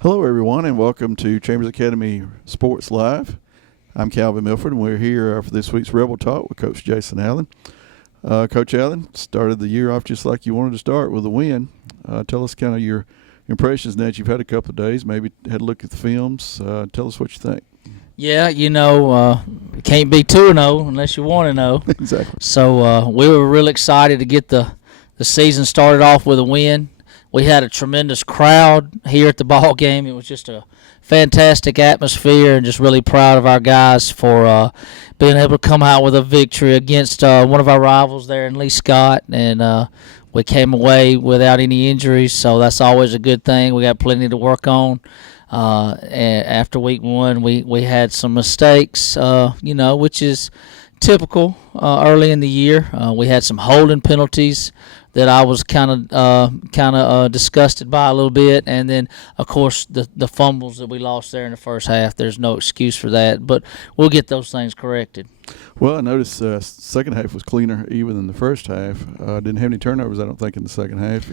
Hello, everyone, and welcome to Chambers Academy Sports Live. I'm Calvin Milford, and we're here for this week's Rebel Talk with Coach Jason Allen. Coach Allen started the year off just like you wanted to start, with a win. Tell us kind of your impressions now that you've had a couple of days, maybe had a look at the films. Tell us what you think. Yeah, it can't be 2-0 unless you want to know. Exactly. So we were really excited to get the season started off with a win. We had a tremendous crowd here at the ball game. It was just a fantastic atmosphere, and just really proud of our guys for being able to come out with a victory against one of our rivals there in Lee Scott. And we came away without any injuries, so that's always a good thing. We got plenty to work on. And after week one, we had some mistakes, which is typical early in the year. We had some holding penalties that I was kind of disgusted by a little bit, and then of course the fumbles that we lost there in the first half. There's no excuse for that, but we'll get those things corrected. Well, I noticed second half was cleaner even than the first half. Didn't have any turnovers, I don't think, in the second half.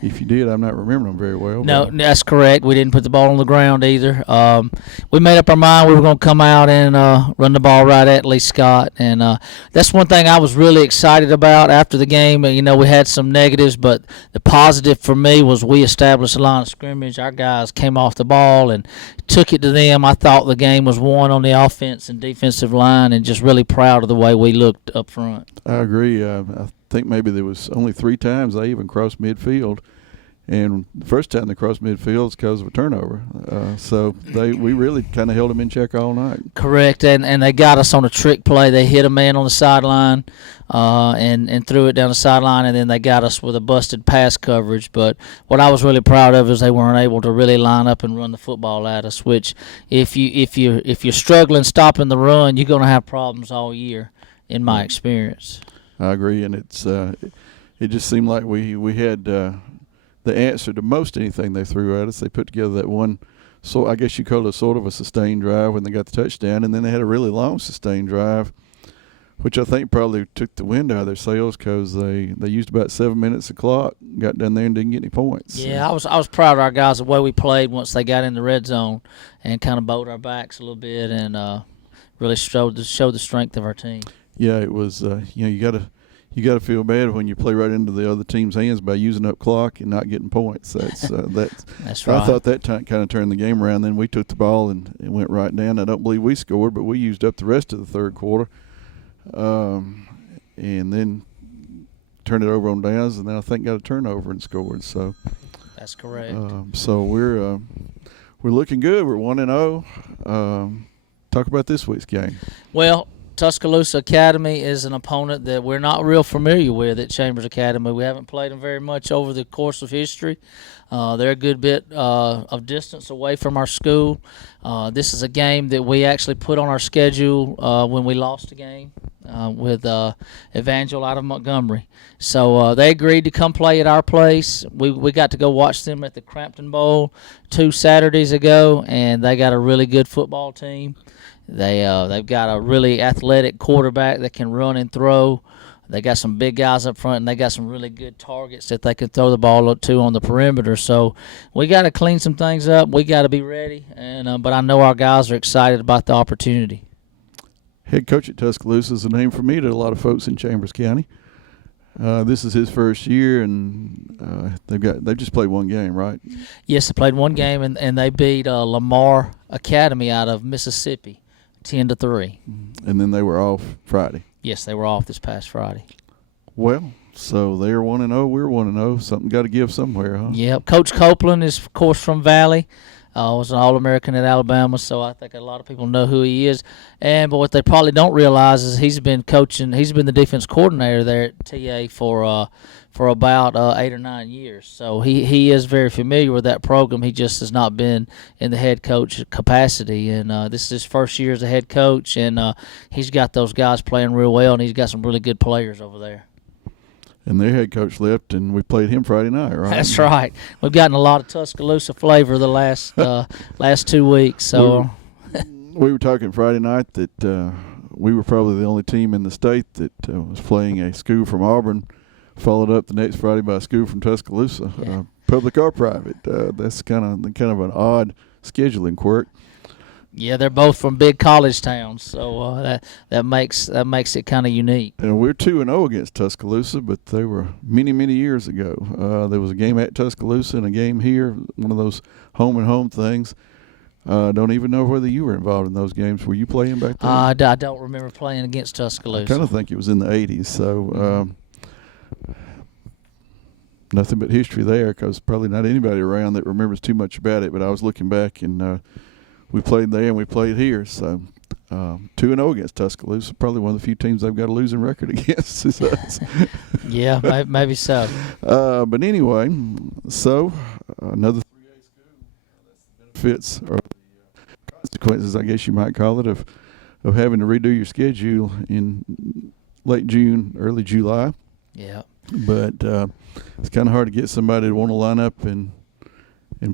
If you did, I'm not remembering them very well. No, that's correct. We didn't put the ball on the ground either. We made up our mind we were going to come out and run the ball right at Lee Scott. And that's one thing I was really excited about after the game. We had some negatives, but the positive for me was we established a line of scrimmage. Our guys came off the ball and took it to them. I thought the game was won on the offense and defensive line, and just really proud of the way we looked up front. I agree. I think maybe there was only 3 times they even crossed midfield. And the first time they crossed midfield is because of a turnover. So we really kind of held them in check all night. Correct, and they got us on a trick play. They hit a man on the sideline and threw it down the sideline, and then they got us with a busted pass coverage. But what I was really proud of is they weren't able to really line up and run the football at us, which if you're struggling stopping the run, you're going to have problems all year, in my experience. I agree, and it just seemed like we had the answer to most anything they threw at us. They put together that one, so I guess you call it sort of a sustained drive when they got the touchdown, and then they had a really long sustained drive, which I think probably took the wind out of their sails because they used about 7 minutes of clock, got down there and didn't get any points. Yeah, I was proud of our guys, the way we played once they got in the red zone, and kind of bowed our backs a little bit, and really showed the strength of our team. Yeah, it was. You got to feel bad when you play right into the other team's hands by using up clock and not getting points. That's That's right. I thought that kind of turned the game around. Then we took the ball and it went right down. I don't believe we scored, but we used up the rest of the third quarter, and then turned it over on downs, and then I think got a turnover and scored. So that's correct. So we're looking good. We're 1-0. Talk about this week's game. Well, Tuscaloosa Academy is an opponent that we're not real familiar with at Chambers Academy. We haven't played them very much over the course of history. They're a good bit of distance away from our school. This is a game that we actually put on our schedule when we lost a game with Evangel out of Montgomery. So they agreed to come play at our place. We got to go watch them at the Crampton Bowl 2 Saturdays ago, and they got a really good football team. They've got a really athletic quarterback that can run and throw. They got some big guys up front, and they got some really good targets that they can throw the ball up to on the perimeter. So we got to clean some things up. We got to be ready, and but I know our guys are excited about the opportunity. Head coach at Tuscaloosa is a name for me to a lot of folks in Chambers County. This is his first year, and they've just played one game, right? Yes, they played one game, and they beat Lamar Academy out of Mississippi 10-3. And then they were off Friday. Yes, they were off this past Friday. Well, so they're 1-0. We're 1-0. Something got to give somewhere, huh? Yeah. Coach Copeland is, of course, from Valley. Was an All-American at Alabama, so I think a lot of people know who he is. But what they probably don't realize is he's been coaching. He's been the defense coordinator there at TA for about 8 or 9 years. So he is very familiar with that program. He just has not been in the head coach capacity. And this is his first year as a head coach, and he's got those guys playing real well, and he's got some really good players over there. And their head coach left, and we played him Friday night, right? That's right. We've gotten a lot of Tuscaloosa flavor the last 2 weeks. So we were talking Friday night that we were probably the only team in the state that was playing a school from Auburn, followed up the next Friday by a school from Tuscaloosa. Yeah. public or private. That's kind of an odd scheduling quirk. Yeah, they're both from big college towns, so that makes it kind of unique. And we're 2-0 against Tuscaloosa, but they were many, many years ago. There was a game at Tuscaloosa and a game here, one of those home and home things. Don't even know whether you were involved in those games. Were you playing back then? I don't remember playing against Tuscaloosa. I kind of think it was in the 80s, so nothing but history there, because probably not anybody around that remembers too much about it. But I was looking back, and we played there and we played here, so 2-0 against Tuscaloosa. Probably one of the few teams they've got a losing record against is us. Yeah, maybe so. But anyway, so another 3A school. That's the benefits or the consequences, I guess you might call it, of having to redo your schedule in late June, early July. Yeah. But it's kind of hard to get somebody to want to line up and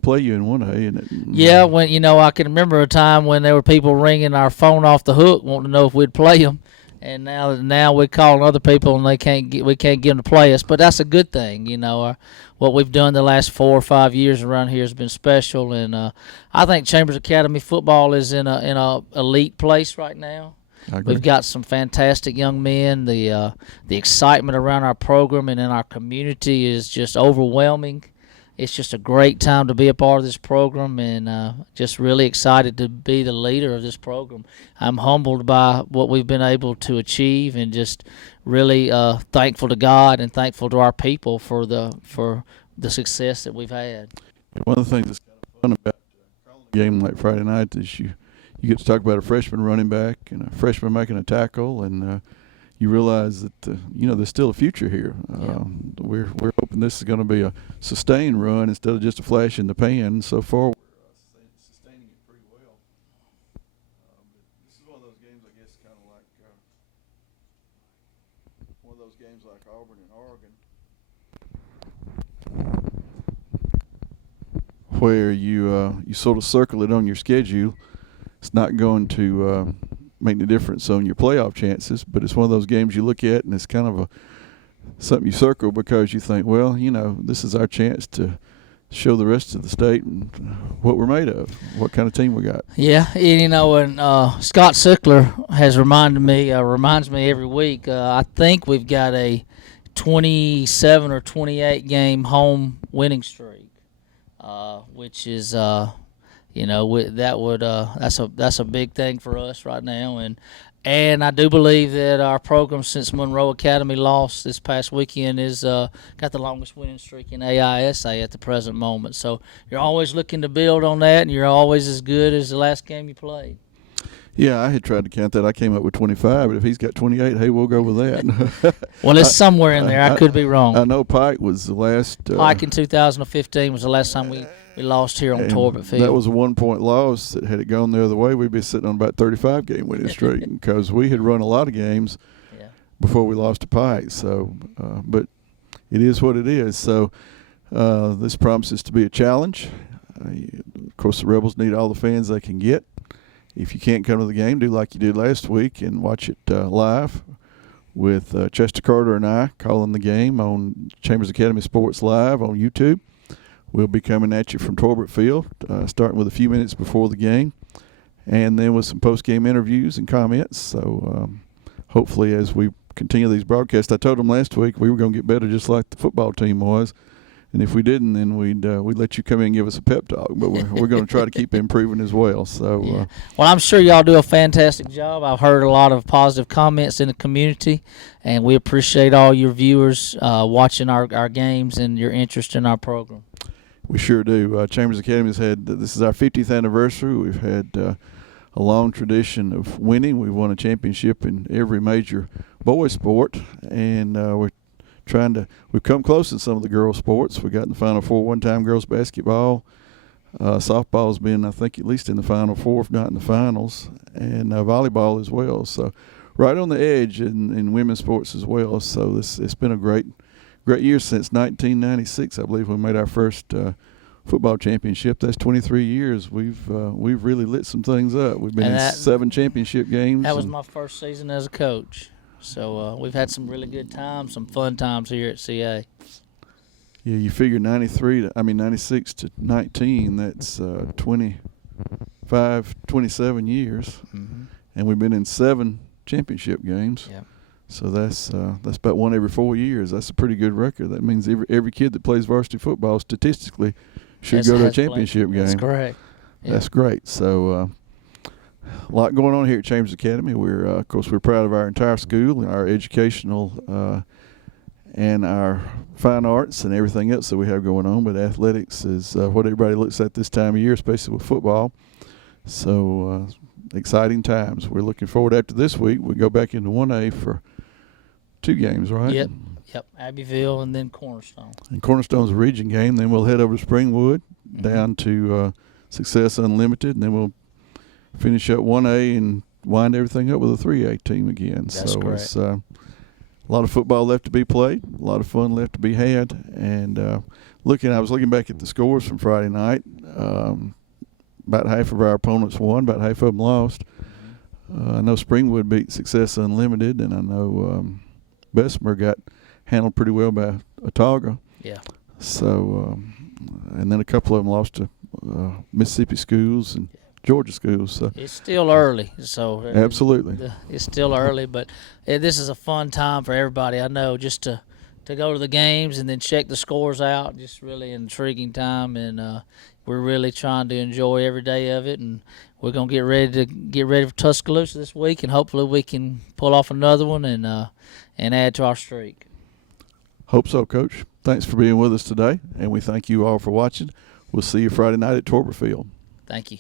play you in 1A. And yeah, when I can remember a time when there were people ringing our phone off the hook wanting to know if we'd play them, and now we're calling other people and we can't get them to play us. But that's a good thing, what we've done the last 4 or 5 years around here has been special, and I think Chambers Academy football is in a elite place right now. We've got some fantastic young men. The excitement around our program and in our community is just overwhelming. It's just a great time to be a part of this program, and just really excited to be the leader of this program. I'm humbled by what we've been able to achieve, and just really thankful to God and thankful to our people for the success that we've had. One of the things that's kind of fun about a game like Friday night is you get to talk about a freshman running back and a freshman making a tackle, and you realize that there's still a future here. We're hoping this is going to be a sustained run instead of just a flash in the pan. So far, we're sustaining it pretty well. This is one of those games, I guess, kind of like one of those games like Auburn and Oregon, where you sort of circle it on your schedule. It's not going to make the difference on your playoff chances, but it's one of those games you look at and it's kind of something you circle because you think, well, this is our chance to show the rest of the state what we're made of, what kind of team we got. Yeah, and Scott Sickler reminds me every week. I think we've got a 27 or 28 game home winning streak, which is that's a big thing for us right now, and I do believe that our program since Monroe Academy lost this past weekend is got the longest winning streak in AISA at the present moment. So you're always looking to build on that, and you're always as good as the last game you played. Yeah, I had tried to count that. I came up with 25, but if he's got 28, hey, we'll go with that. Well, it's somewhere in there. I could be wrong. I know Pike was the last. Pike in 2015 was the last time we lost here on Torbert Field. That was a 1-point loss. That had it gone the other way, we'd be sitting on about 35 game winning streak because we had run a lot of games before we lost to Pike. So, but it is what it is. So this promises to be a challenge. Of course, the Rebels need all the fans they can get. If you can't come to the game, do like you did last week and watch it live with Chester Carter and I calling the game on Chambers Academy Sports Live on YouTube. We'll be coming at you from Torbert Field, starting with a few minutes before the game, and then with some post-game interviews and comments. So hopefully as we continue these broadcasts, I told them last week we were going to get better just like the football team was. And if we didn't, then we'd let you come in and give us a pep talk. But we're going to try to keep improving as well. So, well, I'm sure y'all do a fantastic job. I've heard a lot of positive comments in the community, and we appreciate all your viewers watching our games and your interest in our program. We sure do. Chambers Academy this is our 50th anniversary. We've had a long tradition of winning. We've won a championship in every major boys sport, and we've come close in some of the girls sports. We got in the Final Four one time, girls basketball. Softball's been, I think, at least in the Final Four, if not in the finals, and volleyball as well. So right on the edge in women's sports as well. So it's been a great year since 1996. I believe we made our first football championship. That's 23 years. We've really lit some things up. We've been in 7 championship games. That was my first season as a coach. So we've had some really good times, some fun times here at CA. Yeah, you figure 96 to 19. That's 27 years, and we've been in 7 championship games. Yeah. So that's about one every 4 years. That's a pretty good record. That means every kid that plays varsity football statistically should go to a championship game. That's correct. Yeah. That's great. So a lot going on here at Chambers Academy. Of course, we're proud of our entire school and our educational and our fine arts and everything else that we have going on. But athletics is what everybody looks at this time of year, especially with football. So exciting times. We're looking forward. After this week, we go back into 1A for 2 games, right? Yep. Abbeville and then Cornerstone. And Cornerstone's a region game. Then we'll head over to Springwood, down to Success Unlimited, and then we'll finish up 1A and wind everything up with a 3A team again. That's so correct. It's a lot of football left to be played, a lot of fun left to be had. And I was looking back at the scores from Friday night. About half of our opponents won, about half of them lost. I know Springwood beat Success Unlimited, and I know Bessemer got handled pretty well by Autauga. Yeah. So, and then a couple of them lost to Mississippi schools and Georgia schools. So it's still early. So absolutely, it's still early, but this is a fun time for everybody. I know, just to go to the games and then check the scores out. Just really intriguing time, and we're really trying to enjoy every day of it. And we're gonna get ready for Tuscaloosa this week, and hopefully we can pull off another one and add to our streak. Hope so, Coach. Thanks for being with us today, and we thank you all for watching. We'll see you Friday night at Torberfield. Thank you.